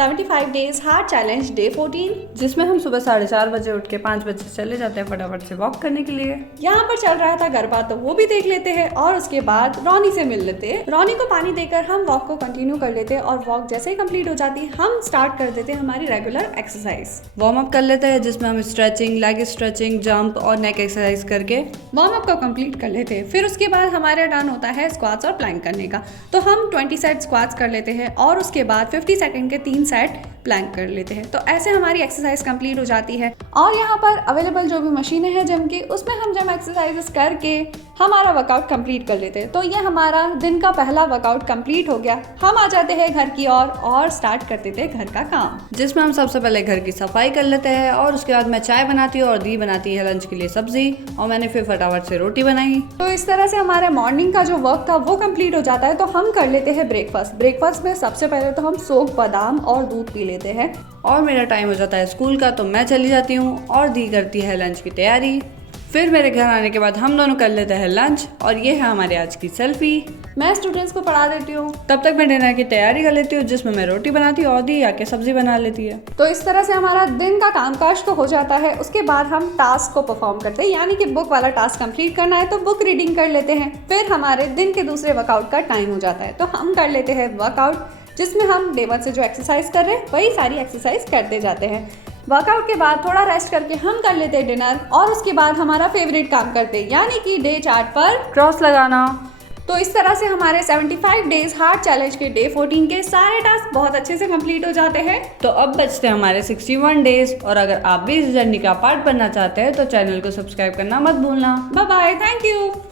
75 days hard challenge day 14, जिसमें हम सुबह 4:30 बजे उठ के 5 बजे चले जाते हैं फटाफट से वॉक करने के लिए। यहाँ पर चल रहा था गरबा, तो वो भी देख लेते हैं और उसके बाद रोनी से मिल लेते हैं। रोनी को पानी देकर हम वॉक को कंटिन्यू कर लेते हैं और वॉक जैसे ही कंप्लीट हो जाती है हम स्टार्ट कर देते हैं हमारी रेगुलर एक्सरसाइज। वार्म अप कर लेते हैं जिसमें हम स्ट्रेचिंग, लेग स्ट्रेचिंग, जंप और नेक एक्सरसाइज करके वार्म अप को कंप्लीट कर लेते हैं। फिर उसके बाद हमारा टर्न होता है स्क्वाट्स और प्लैंक करने का, तो हम 20 सेट स्क्वाट्स कर लेते हैं और उसके बाद 50 सेकंड के 3 सेट प्लैंक कर लेते हैं। तो ऐसे हमारी एक्सरसाइज कंप्लीट हो जाती है। और यहाँ पर अवेलेबल जो भी मशीनें हैं जिम की, उसमें हम जिम एक्सरसाइजेस करके हमारा वर्कआउट कंप्लीट कर लेते हैं। तो ये हमारा दिन का पहला वर्कआउट कंप्लीट हो गया। हम आ जाते हैं घर की ओर और स्टार्ट कर देते हैं घर का काम, जिसमें हम सबसे पहले घर की सफाई कर लेते हैं और उसके बाद मैं चाय बनाती हूँ और दी बनाती है लंच के लिए सब्जी और मैंने फिर फटाफट से रोटी बनाई। तो इस तरह से हमारे मॉर्निंग का जो वर्क था वो कंप्लीट हो जाता है। तो हम कर लेते हैं ब्रेकफास्ट। ब्रेकफास्ट में सबसे पहले तो हम सोक बादाम और दूध पी लेते हैं और मेरा टाइम हो जाता है स्कूल का, तो मैं चली जाती हूँ और दी करती है लंच की तैयारी। फिर मेरे घर आने के बाद हम दोनों कर लेते हैं लंच और ये है हमारे आज की सेल्फी। मैं स्टूडेंट्स को पढ़ा देती हूँ, तब तक मैं डिनर की तैयारी कर लेती हूँ जिसमें मैं रोटी बनाती हूँ और दी आके सब्जी बना लेती है। तो इस तरह से हमारा दिन का कामकाज तो हो जाता है। उसके बाद हम टास्क को परफॉर्म करते हैं, यानी कि बुक वाला टास्क कंप्लीट करना है तो बुक रीडिंग कर लेते हैं। फिर हमारे दिन के दूसरे वर्कआउट का टाइम हो जाता है, तो हम कर लेते हैं वर्कआउट, जिसमें हम डे 1 से जो एक्सरसाइज कर रहे हैं वही सारी एक्सरसाइज करते जाते हैं। वर्कआउट के बाद थोड़ा रेस्ट करके हम कर लेते हैं डिनर और उसके बाद हमारा फेवरेट काम करते हैं, यानी कि डे चार्ट पर क्रॉस लगाना। तो इस तरह से हमारे 75 डेज हार्ड चैलेंज के डे 14 के सारे टास्क बहुत अच्छे से कंप्लीट हो जाते हैं। तो अब बचते हैं हमारे 61 डेज और अगर आप भी इस जर्नी का पार्ट बनना चाहते हैं तो चैनल को सब्सक्राइब करना मत भूलना। Bye bye, thank you.